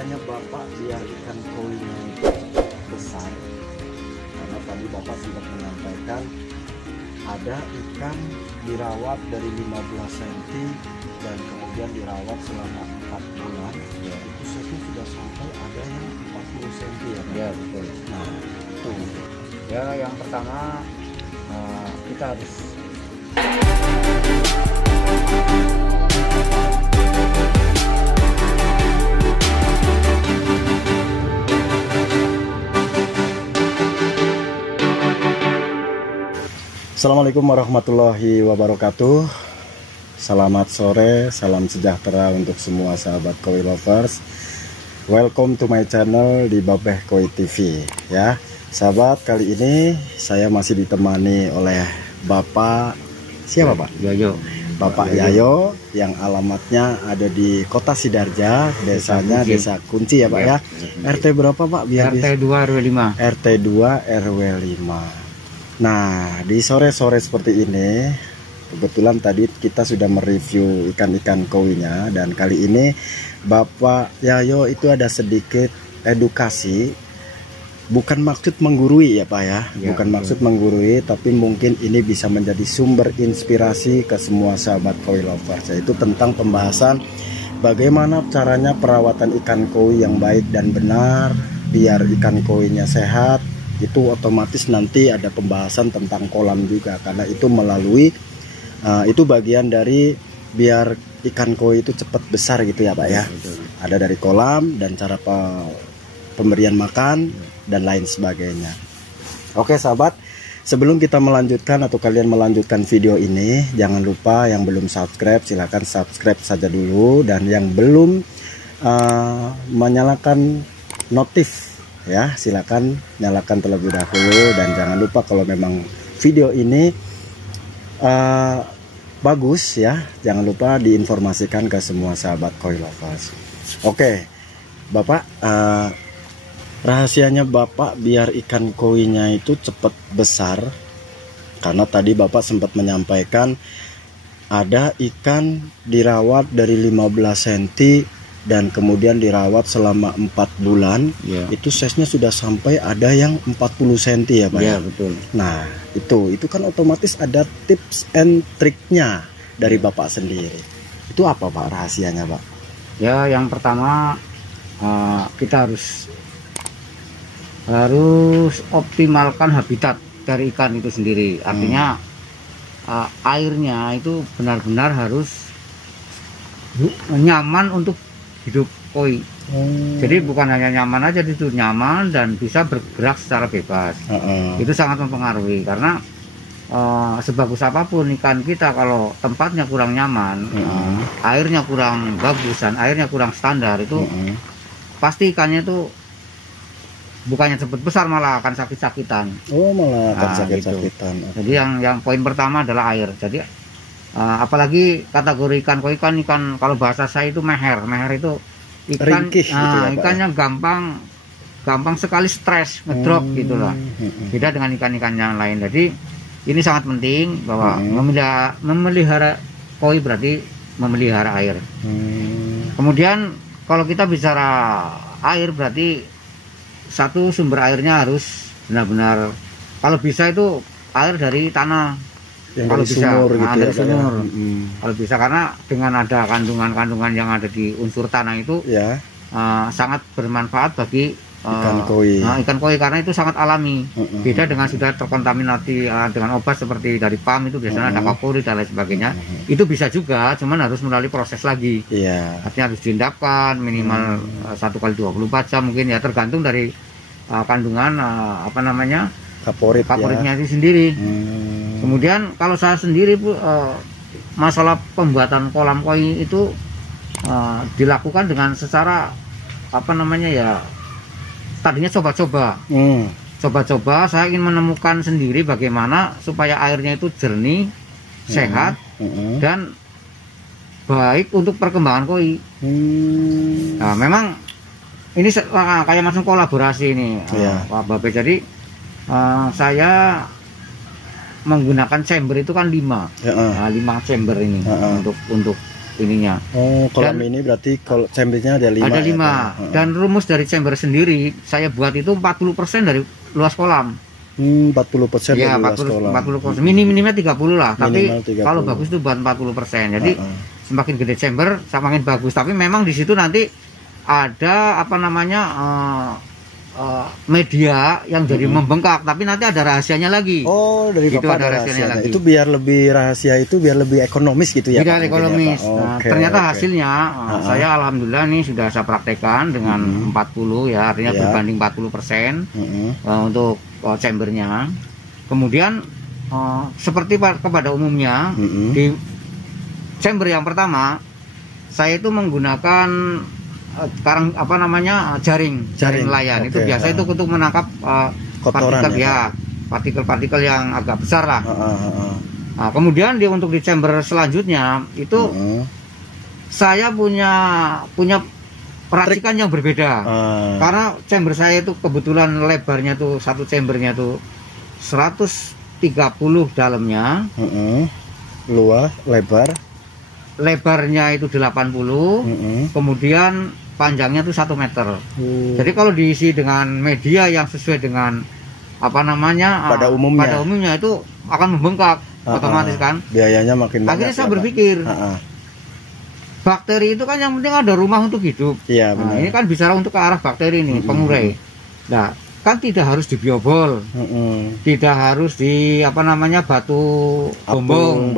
rahasianya Bapak biar ikan koinya itu besar? Karena tadi Bapak sempat menyampaikan ada ikan dirawat dari 15 cm dan kemudian dirawat selama 4 bulan ya, itu size sudah sampai ada yang 40 cm ya Pak? Ya betul. Nah itu Ya yang pertama kita harus Assalamualaikum warahmatullahi wabarakatuh. Selamat sore, salam sejahtera untuk semua sahabat koi lovers. Welcome to my channel di Babeh Koi TV ya. Sahabat, kali ini saya masih ditemani oleh Bapak siapa Pak? Yayo. Bapak Yayo yang alamatnya ada di Kota Sidarja, desanya Desa Kunci ya Pak ya. RT berapa Pak? Biar RT 2 RW 5. RT 2 RW 5. Nah, di sore-sore seperti ini, kebetulan tadi kita sudah mereview ikan-ikan koinya, dan kali ini Bapak Yayo itu ada sedikit edukasi, bukan maksud menggurui ya Pak ya, bukan maksud menggurui, tapi mungkin ini bisa menjadi sumber inspirasi ke semua sahabat koi lovers, yaitu tentang pembahasan bagaimana caranya perawatan ikan koi yang baik dan benar, biar ikan koinya sehat. Itu otomatis nanti ada pembahasan tentang kolam juga, karena itu melalui itu bagian dari biar ikan koi itu cepat besar gitu ya Pak ya. Ada dari kolam dan cara pemberian makan dan lain sebagainya. Oke sahabat, sebelum kita melanjutkan atau kalian melanjutkan video ini, jangan lupa yang belum subscribe silahkan subscribe saja dulu, dan yang belum menyalakan notif ya silakan nyalakan terlebih dahulu, dan jangan lupa kalau memang video ini bagus ya, jangan lupa diinformasikan ke semua sahabat koi lovers. Oke Bapak, rahasianya Bapak biar ikan koinya itu cepat besar, karena tadi Bapak sempat menyampaikan ada ikan dirawat dari 15 cm dan kemudian dirawat selama 4 bulan ya. Itu size-nya sudah sampai ada yang 40 cm ya Pak ya, betul. Nah itu kan otomatis ada tips and triknya dari Bapak sendiri. Itu apa Pak rahasianya Pak? Ya yang pertama kita harus optimalkan habitat dari ikan itu sendiri. Artinya airnya itu benar-benar harus nyaman untuk hidup koi. Jadi bukan hanya nyaman aja, itu nyaman dan bisa bergerak secara bebas. Itu sangat mempengaruhi, karena sebagus apapun ikan kita kalau tempatnya kurang nyaman, airnya kurang bagus dan airnya kurang standar, itu pasti ikannya itu bukannya cepat besar, malah akan sakit-sakitan. Malah akan sakit-sakitan. Gitu. Jadi yang poin pertama adalah air. Jadi apalagi kategori ikan koi, ikan kalau bahasa saya itu meher itu ikan ringkih, gitu ya, ikannya gampang sekali stres, ngedrop gitu loh. Beda dengan ikan-ikan yang lain. Jadi ini sangat penting bahwa memelihara koi berarti memelihara air. Kemudian kalau kita bicara air, berarti satu, sumber airnya harus benar-benar, kalau bisa itu air dari tanah. Yang kalau dari bisa sumur gitu dari ya, sumur. Kalau bisa, karena dengan ada kandungan-kandungan yang ada di unsur tanah itu ya, sangat bermanfaat bagi ikan koi karena itu sangat alami. Beda dengan sudah terkontaminasi dengan obat seperti dari PAM, itu biasanya ada kapuri dan lain sebagainya. Itu bisa juga, cuman harus melalui proses lagi. Artinya harus diendapkan minimal 1 kali 24 jam mungkin ya, tergantung dari kandungan kaporitnya itu sendiri. Kemudian kalau saya sendiri masalah pembuatan kolam koi itu dilakukan dengan secara tadinya coba-coba. Coba-coba saya ingin menemukan sendiri bagaimana supaya airnya itu jernih, sehat, dan baik untuk perkembangan koi. Nah, memang ini kayak macam kolaborasi ini Pak Babe. Jadi saya menggunakan chamber itu kan 5 chamber ini untuk ininya. Oh, kolam ini berarti kalau chambernya ada 5. Ada 5. Ya, dan rumus dari chamber sendiri saya buat itu 40% dari luas kolam. 40% ya, dari luas kolam. 40%. Minimumnya 30 lah, tapi 30. Kalau bagus itu buat 40%. Jadi semakin gede chamber semakin bagus. Tapi memang di situ nanti ada apa namanya media yang jadi membengkak, tapi nanti ada rahasianya lagi. Oh, dari Bapak ada rahasianya lagi. Itu biar lebih rahasia, itu biar lebih ekonomis gitu ya. Biar ekonomis. Ya, nah, ternyata hasilnya saya alhamdulillah nih sudah saya praktekkan dengan 40 ya, artinya berbanding 40% untuk chambernya. Kemudian seperti pada umumnya di chamber yang pertama saya itu menggunakan sekarang apa namanya jaring nelayan. Itu biasa itu untuk menangkap partikel ya, partikel-partikel yang agak besar lah. Nah, kemudian untuk di chamber selanjutnya itu saya punya peracikan yang berbeda. Karena chamber saya itu kebetulan lebarnya tuh satu chambernya tuh 130 dalamnya, luas lebarnya itu 80, kemudian panjangnya itu 1 meter. Jadi kalau diisi dengan media yang sesuai dengan apa namanya pada umumnya itu akan membengkak otomatis kan. Biayanya makin banyak. Akhirnya saya berpikir bakteri itu kan yang penting ada rumah untuk hidup. Iya, nah, ini kan bicara untuk ke arah bakteri ini, pengurai. Nah, kan tidak harus di biobol, tidak harus di apa namanya batu gombong.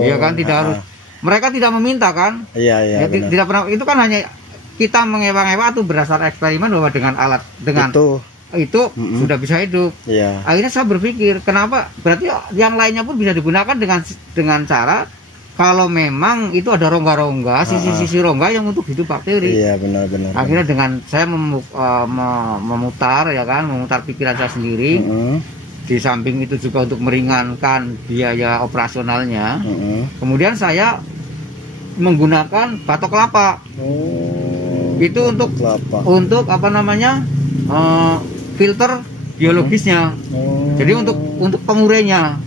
Iya kan, tidak harus. Mereka tidak meminta kan? Iya. Ya, tidak pernah. Itu kan hanya kita mengewa-ewa atau berdasar eksperimen bahwa dengan alat itu sudah bisa hidup. Iya. Akhirnya saya berpikir, kenapa? Berarti yang lainnya pun bisa digunakan dengan cara kalau memang itu ada rongga-rongga, sisi-sisi rongga yang untuk hidup bakteri. Iya, benar. Akhirnya dengan saya memutar pikiran saya sendiri. Di samping itu juga untuk meringankan biaya operasionalnya. Kemudian saya menggunakan batok kelapa. Itu untuk apa namanya filter biologisnya. Jadi untuk pengurainya.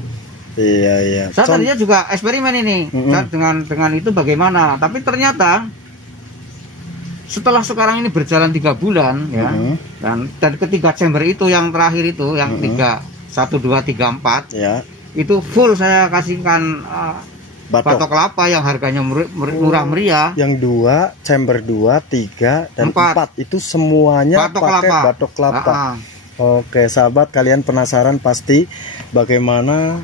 Iya. Saya tadinya juga eksperimen ini dengan itu bagaimana. Tapi ternyata setelah sekarang ini berjalan 3 bulan ya, dan ketiga chamber itu yang terakhir itu yang 1, 2, 3, 4 ya. Itu full saya kasihkan batok kelapa yang harganya murah meriah. Yang 2, chamber 2, 3, dan 4 itu semuanya pakai batok kelapa. Oke sahabat, kalian penasaran pasti bagaimana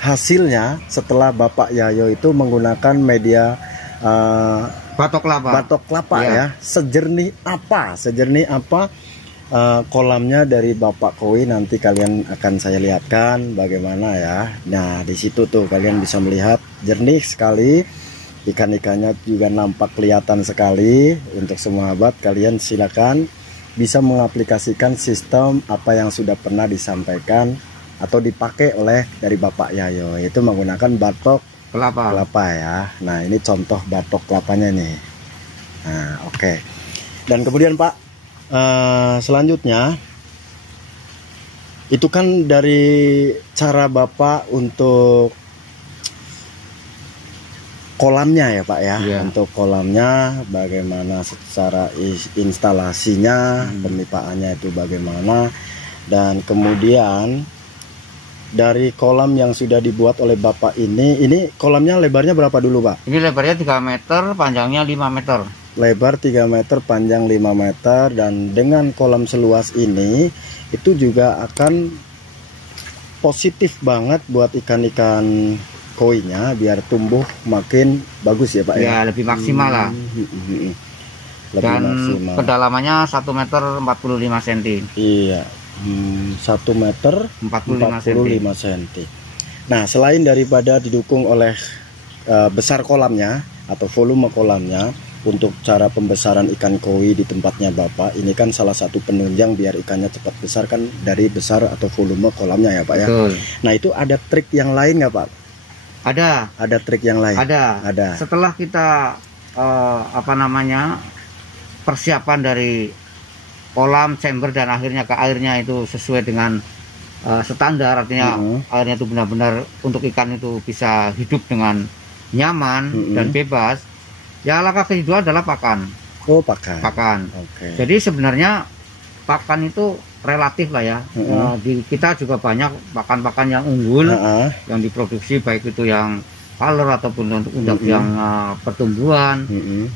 hasilnya setelah Bapak Yayo itu menggunakan media batok kelapa ya. Sejernih apa kolamnya dari Bapak Koi. Nanti kalian akan saya lihatkan bagaimana ya. Nah di situ tuh kalian bisa melihat jernih sekali, ikan-ikannya juga nampak kelihatan sekali. Untuk semua sahabat, kalian silakan bisa mengaplikasikan sistem apa yang sudah pernah disampaikan atau dipakai oleh dari Bapak Yayo, yaitu menggunakan batok kelapa ya. Nah ini contoh batok kelapanya nih. Nah oke. Dan kemudian Pak, selanjutnya itu kan dari cara Bapak untuk kolamnya ya Pak ya. Untuk kolamnya bagaimana secara instalasinya, pemipaannya itu bagaimana, dan kemudian dari kolam yang sudah dibuat oleh Bapak ini kolamnya lebarnya berapa dulu Pak? Ini lebarnya 3 meter, panjangnya 5 meter. Lebar 3 meter, panjang 5 meter, dan dengan kolam seluas ini itu juga akan positif banget buat ikan-ikan koinya biar tumbuh makin bagus ya Pak ya. Ya lebih maksimal lah. Lebih dan maksimal. Kedalamannya 1 meter 45 cm. Iya. 1 meter 45 cm. Nah selain daripada didukung oleh besar kolamnya atau volume kolamnya, untuk cara pembesaran ikan koi di tempatnya Bapak ini kan salah satu penunjang biar ikannya cepat besar kan dari besar atau volume kolamnya ya Pak ya. Betul. Nah itu ada trik yang lain nggak Pak? Ada trik yang lain. Ada. Setelah kita persiapan dari kolam, chamber, dan akhirnya ke airnya itu sesuai dengan standar, artinya airnya itu benar-benar untuk ikan itu bisa hidup dengan nyaman dan bebas, ya langkah kedua adalah pakan. Oh, pakan. Pakan. Jadi sebenarnya pakan itu relatif lah ya. Kita juga banyak pakan-pakan yang unggul yang diproduksi, baik itu yang color ataupun untuk yang pertumbuhan.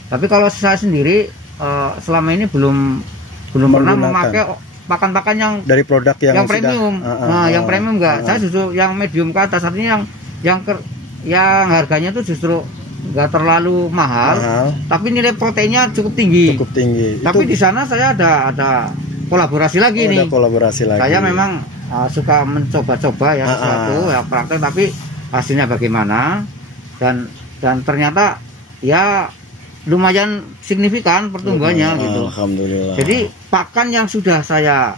Tapi kalau saya sendiri selama ini belum pernah memakai pakan-pakan yang dari produk yang premium. Yang premium enggak. Saya justru yang medium ke atas, artinya yang harganya itu justru nggak terlalu mahal, tapi nilai proteinnya cukup tinggi. Tapi di sana saya ada kolaborasi lagi nih. Saya memang suka mencoba-coba ya sesuatu ya praktek, tapi hasilnya bagaimana, dan ternyata ya lumayan signifikan pertumbuhannya gitu. Alhamdulillah. Jadi pakan yang sudah saya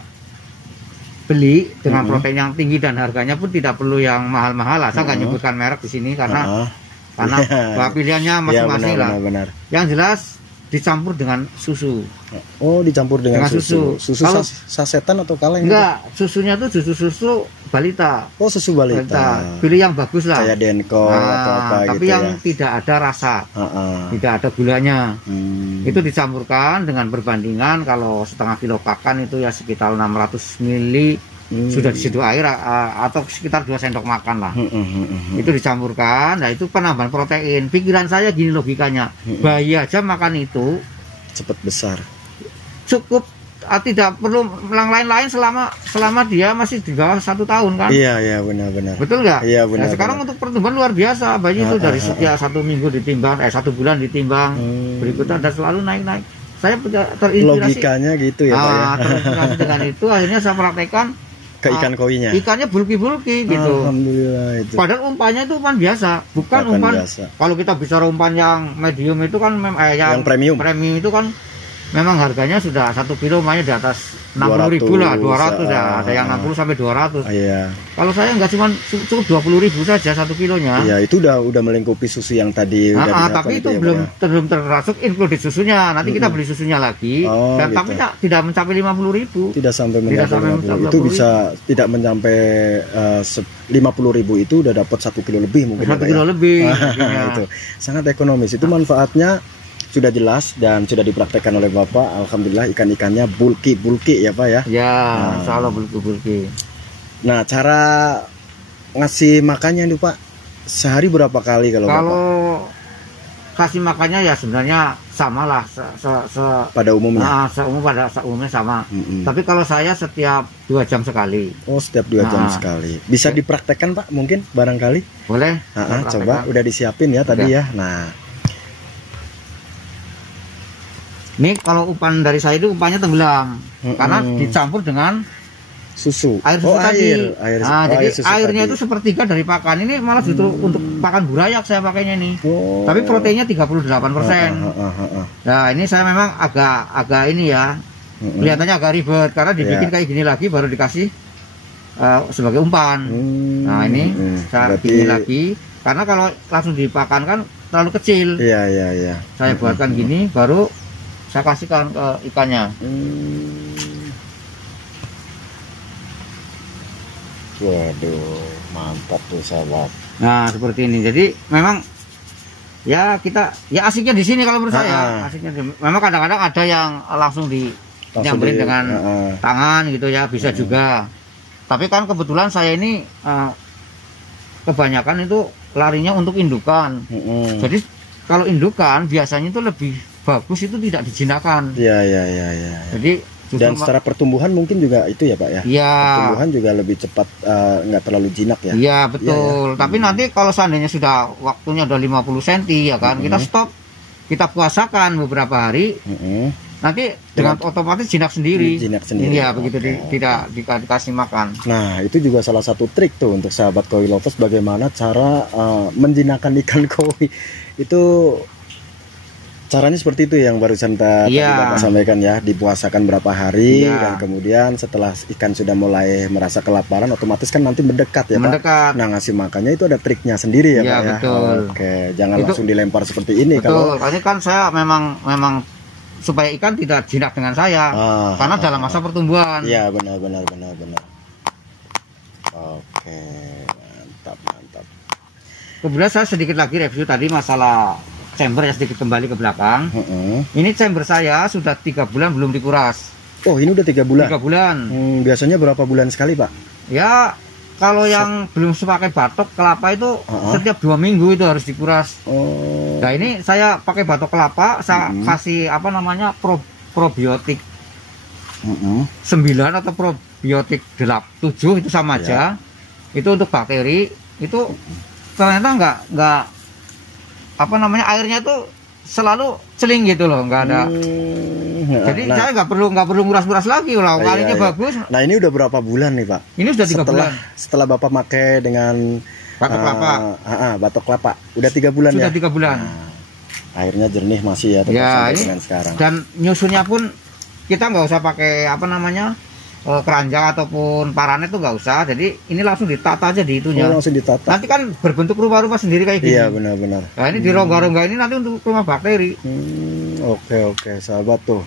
beli dengan protein yang tinggi dan harganya pun tidak perlu yang mahal-mahal lah. Saya nggak nyebutkan merek di sini karena pilihannya masing-masing lah. Benar. Yang jelas dicampur dengan susu. Oh, dicampur dengan susu. Kalau sasetan atau kaleng? Enggak, susunya tuh susu balita. Oh, susu balita. Pilih yang bagus lah. Kayak Denko atau apa tapi gitu. Tapi yang tidak ada rasa, tidak ada gulanya. Itu dicampurkan dengan perbandingan, kalau setengah kilo pakan itu ya sekitar 600 ml. Sudah diseduh air atau sekitar 2 sendok makan lah. Itu dicampurkan. Nah, itu penambahan protein. Pikiran saya gini logikanya, bayi aja makan itu cepat besar, cukup, tidak perlu yang lain-lain selama dia masih di bawah 1 tahun kan. Iya benar. Betul nggak? Iya benar. Nah, sekarang untuk pertumbuhan luar biasa. Bayi itu dari setiap 1 minggu ditimbang, 1 bulan ditimbang, berikutnya dan selalu naik. Saya terinspirasi logikanya gitu ya Pak ya. Terinspirasi dengan itu, akhirnya saya praktekkan ke ikan koinya. Ikannya bulky gitu. Alhamdulillah itu. Padahal umpannya itu umpan biasa, bukan umpan biasa. Kalau kita bicara umpan yang medium itu kan yang premium itu kan memang harganya sudah 1 kilo mainnya di atas 60.000 lah, 200 ya, ada yang 60 sampai 200. Iya. Kalau saya nggak cukup 20.000 saja 1 kilonya. Iya, itu udah melingkupi susu yang tadi tapi itu belum termasuk included susunya. Nanti kita beli susunya lagi, dan gitu. Tapi tidak mencapai 50.000. Tidak sampai mencapai 50.000. Itu bisa tidak mencapai 50.000 itu udah dapat 1 kilo lebih mungkin. 1 kilo lebih. Itu sangat ekonomis. Itu manfaatnya sudah jelas dan sudah dipraktekkan oleh Bapak. Alhamdulillah ikan-ikannya bulky ya Pak ya. Ya, insya Allah bulky. Nah, cara ngasih makannya nih Pak, sehari berapa kali kalau Bapak? Kasih makannya ya sebenarnya sama lah pada umumnya. Umumnya sama. Tapi kalau saya setiap 2 jam sekali. Oh, setiap 2 jam sekali. Bisa dipraktekkan Pak mungkin barangkali? Boleh. Coba udah disiapin ya tadi ya. Nah, ini kalau umpan dari saya itu umpannya tenggelam, karena dicampur dengan susu. Air susu tadi. Jadi susu airnya tadi. itu sepertiga dari pakan. Ini malah justru untuk pakan burayak saya pakainya nih. Tapi proteinnya 38%. Nah, ini saya memang agak ini ya. Kelihatannya agak ribet karena dibikin kayak gini lagi baru dikasih sebagai umpan. Nah, ini saya bikin lagi karena kalau langsung dipakan kan terlalu kecil. Iya. Saya buatkan gini baru saya kasihkan ke ikannya. Waduh, mantap tuh sahabat. Nah, seperti ini. Jadi memang ya kita ya asiknya di sini kalau menurut saya. Asiknya memang kadang-kadang ada yang langsung nyamperin dengan tangan gitu ya, bisa juga. Tapi kan kebetulan saya ini kebanyakan itu larinya untuk indukan. Jadi kalau indukan biasanya itu lebih bagus itu tidak dijinakkan. Iya. Jadi dan secara pertumbuhan mungkin juga itu ya Pak ya. Iya. Pertumbuhan juga lebih cepat, nggak terlalu jinak ya. Iya betul. Tapi nanti kalau seandainya sudah waktunya udah 50 cm ya kan, kita stop, kita puasakan beberapa hari. Nanti dengan otomatis jinak sendiri. Iya begitu. Tidak dikasih makan. Nah, itu juga salah satu trik tuh untuk sahabat koi lovers, bagaimana cara menjinakkan ikan koi. Itu caranya seperti itu yang barusan tadi Bapak sampaikan ya, dipuasakan berapa hari dan kemudian setelah ikan sudah mulai merasa kelaparan otomatis kan nanti mendekat ya Pak. Nah, ngasih makannya itu ada triknya sendiri ya Pak ya. Betul. Oke, jangan langsung dilempar seperti ini. Betul. Kalau kan saya memang supaya ikan tidak jinak dengan saya karena dalam masa pertumbuhan. Iya, benar. Oke, mantap. kemudian saya sedikit lagi review tadi masalah chamber ya, sedikit kembali ke belakang. Ini chamber saya sudah 3 bulan belum dikuras. Oh, ini udah 3 bulan? 3 bulan. Biasanya berapa bulan sekali, Pak? Ya, kalau yang belum pakai batok kelapa itu setiap 2 minggu itu harus dikuras. Nah, ini saya pakai batok kelapa, saya kasih apa namanya probiotik 9 atau probiotik 7 itu sama aja. Itu untuk bakteri itu ternyata nggak apa namanya airnya tuh selalu celing gitu loh, nggak ada. Jadi saya nggak perlu nguras-nguras lagi loh, kalinya bagus. Nah, ini udah berapa bulan nih, Pak? Ini sudah 3 bulan. Setelah Bapak pakai dengan batok kelapa. Batok kelapa. Udah 3 bulan sudah ya? Sudah 3 bulan. Airnya jernih masih ya, ya ini, dengan sekarang. Dan nyusunnya pun kita nggak usah pakai apa namanya keranjang ataupun paranet tuh nggak usah. Jadi ini langsung ditata aja di itunya. Langsung ditata. Nanti kan berbentuk rumah-rumah sendiri kayak gini. Iya, benar-benar. Nah, ini di rongga-rongga ini nanti untuk rumah bakteri. Oke, sahabat tuh.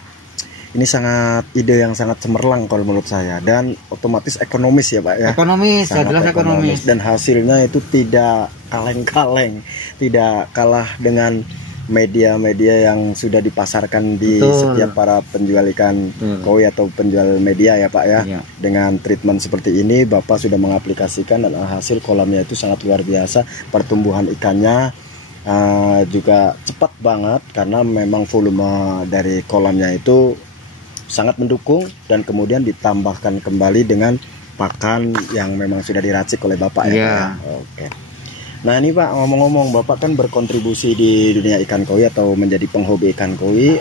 Ini sangat ide yang sangat cemerlang kalau menurut saya, dan otomatis ekonomis ya, Pak ya. Ekonomis, jelas ekonomis. Dan hasilnya itu tidak kaleng-kaleng, tidak kalah dengan media-media yang sudah dipasarkan di setiap para penjual ikan koi atau penjual media ya, Pak ya. Dengan treatment seperti ini Bapak sudah mengaplikasikan dan hasil kolamnya itu sangat luar biasa. Pertumbuhan ikannya juga cepat banget karena memang volume dari kolamnya itu sangat mendukung, dan kemudian ditambahkan kembali dengan pakan yang memang sudah diracik oleh Bapak ya. Oke. Nah, ini Pak, ngomong-ngomong, Bapak kan berkontribusi di dunia ikan koi atau menjadi penghobi ikan koi,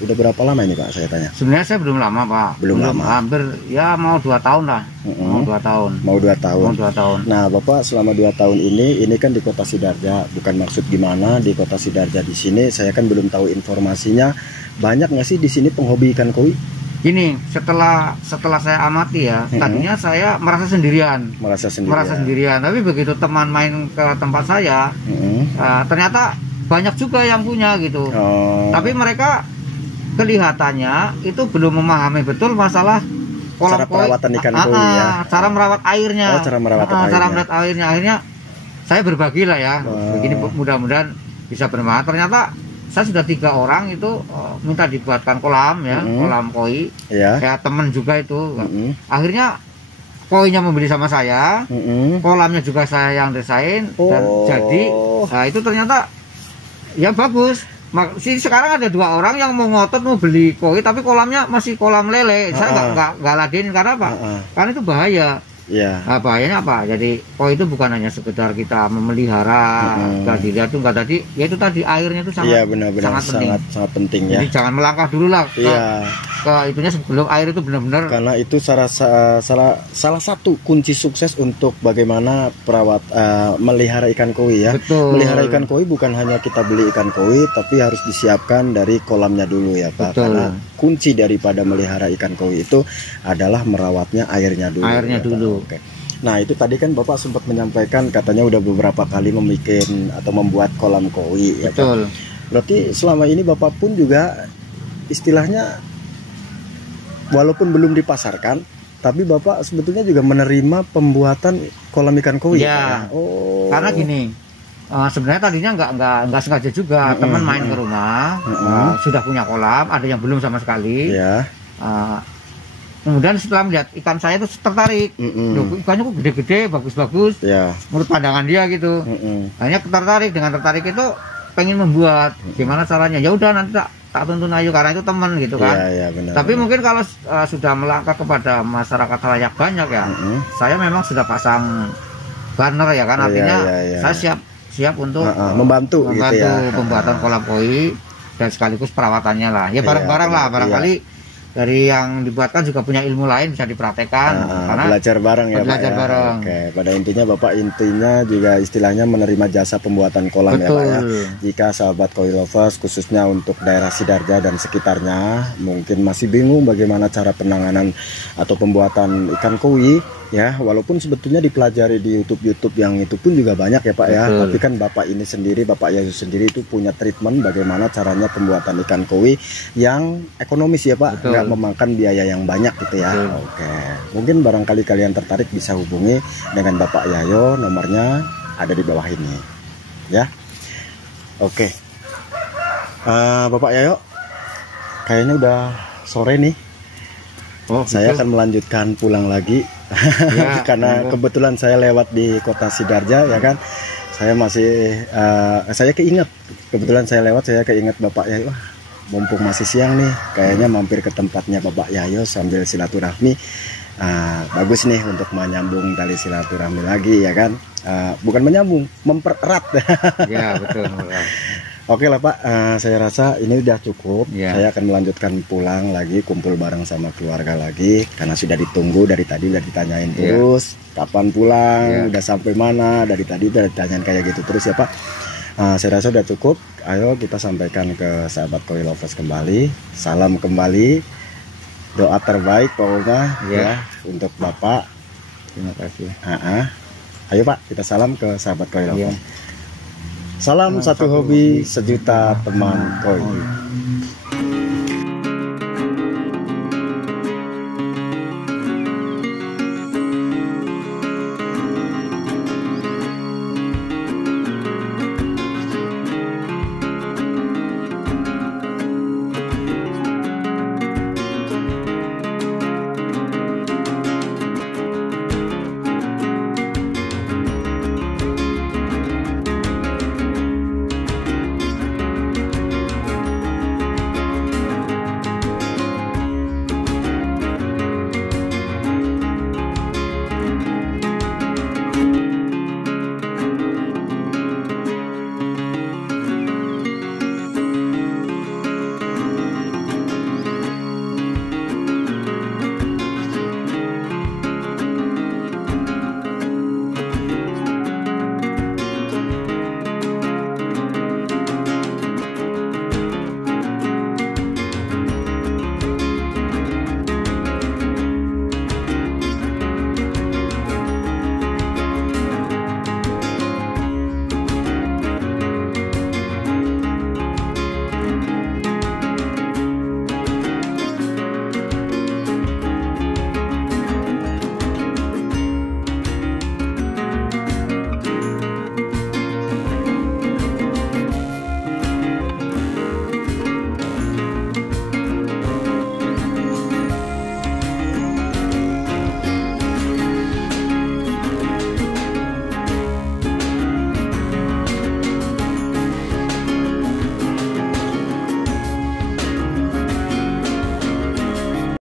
udah berapa lama ini Pak, saya tanya? Sebenarnya saya belum lama Pak. Belum lama? Hampir ya mau 2 tahun lah. Mau 2 tahun. Mau 2 tahun? Mau 2 tahun. Nah Bapak selama 2 tahun ini kan di Kota Sidarja, bukan maksud gimana, di Kota Sidarja di sini saya kan belum tahu informasinya. Banyak nggak sih di sini penghobi ikan koi? Gini, setelah saya amati ya, tadinya saya merasa sendirian. Merasa sendirian. Tapi begitu teman main ke tempat saya, ternyata banyak juga yang punya gitu. Tapi mereka kelihatannya itu belum memahami betul masalah cara perawatan ikan koi ya. Cara merawat airnya. Cara merawat airnya. Akhirnya saya berbagi lah ya. Begini mudah-mudahan bisa bermanfaat. Ternyata saya sudah 3 orang itu minta dibuatkan kolam ya, kolam koi. Ya temen juga itu. Akhirnya koinya membeli sama saya, kolamnya juga saya yang desain, dan jadi nah itu ternyata ya bagus. Sekarang ada 2 orang yang mau ngotot mau beli koi tapi kolamnya masih kolam lele. Saya nggak ladenin karena apa? Karena itu bahaya. Nah, bahayanya apa? Jadi koi itu bukan hanya sekedar kita memelihara, dilihat tuh nggak tadi, ya itu tadi airnya itu sangat sangat penting ya. Jadi jangan melangkah dulu lah ke itunya sebelum air itu benar-benar. Karena itu salah satu kunci sukses untuk bagaimana melihara ikan koi ya. Betul. Melihara ikan koi bukan hanya kita beli ikan koi, tapi harus disiapkan dari kolamnya dulu ya Pak. Betul. Karena kunci daripada melihara ikan koi itu adalah merawatnya airnya dulu. Oke. Nah itu tadi kan Bapak sempat menyampaikan katanya udah beberapa kali membuat kolam koi. Betul. Ya, berarti selama ini Bapak pun juga istilahnya walaupun belum dipasarkan, tapi Bapak sebetulnya juga menerima pembuatan kolam ikan koi. Ya. Karena gini, sebenarnya tadinya nggak sengaja juga teman main ke rumah, sudah punya kolam, ada yang belum sama sekali. Kemudian setelah melihat ikan saya itu tertarik, ikannya kok gede-gede, bagus-bagus, menurut pandangan dia gitu. Akhirnya tertarik, dengan tertarik itu pengen membuat, gimana caranya? Ya udah nanti tak tuntun ayo, karena itu teman gitu kan. Benar, tapi mungkin kalau sudah melangkah kepada masyarakat layak banyak ya, saya memang sudah pasang banner ya kan, artinya saya siap untuk membantu gitu ya. Pembuatan kolam koi dan sekaligus perawatannya lah. Ya bareng-bareng lah, barangkali dari yang dibuatkan juga punya ilmu lain bisa dipraktekkan, karena belajar bareng ya Pak. Bareng. Oke, pada intinya Bapak juga istilahnya menerima jasa pembuatan kolam. Betul. Ya Pak ya. Jika sahabat koi lovers khususnya untuk daerah Sidarja dan sekitarnya mungkin masih bingung bagaimana cara penanganan atau pembuatan ikan koi ya, walaupun sebetulnya dipelajari di YouTube yang itu pun juga banyak ya Pak. Betul. Ya, tapi kan Bapak ini sendiri, Bapak Yayu sendiri itu punya treatment bagaimana caranya pembuatan ikan koi yang ekonomis ya Pak. Betul. Nggak memakan biaya yang banyak gitu ya. Betul. Oke, mungkin barangkali kalian tertarik bisa hubungi dengan Bapak Yayo, nomornya ada di bawah ini. ya. Oke. Bapak Yayo, kayaknya udah sore nih. Saya akan melanjutkan pulang lagi ya, karena kebetulan saya lewat di kota Sidarja ya kan. Saya masih saya keinget, kebetulan saya lewat, saya keinget Bapak Yayo. Mumpung masih siang nih, kayaknya mampir ke tempatnya Bapak Yayo sambil silaturahmi. Bagus nih untuk menyambung tali silaturahmi lagi ya kan. Bukan menyambung, mempererat. Ya betul. Oke lah Pak, saya rasa ini udah cukup. Saya akan melanjutkan pulang lagi, kumpul bareng sama keluarga lagi, karena sudah ditunggu dari tadi, udah ditanyain terus kapan pulang, udah sampai mana, dari tadi udah ditanyain kayak gitu terus ya Pak. Saya rasa udah cukup. Ayo kita sampaikan ke sahabat Koi Lovers kembali, salam kembali, doa terbaik pokoknya ya untuk Bapak. Terima kasih. Ayo Pak, kita salam ke sahabat Koi Lovers. Salam satu hobi, sejuta teman koi.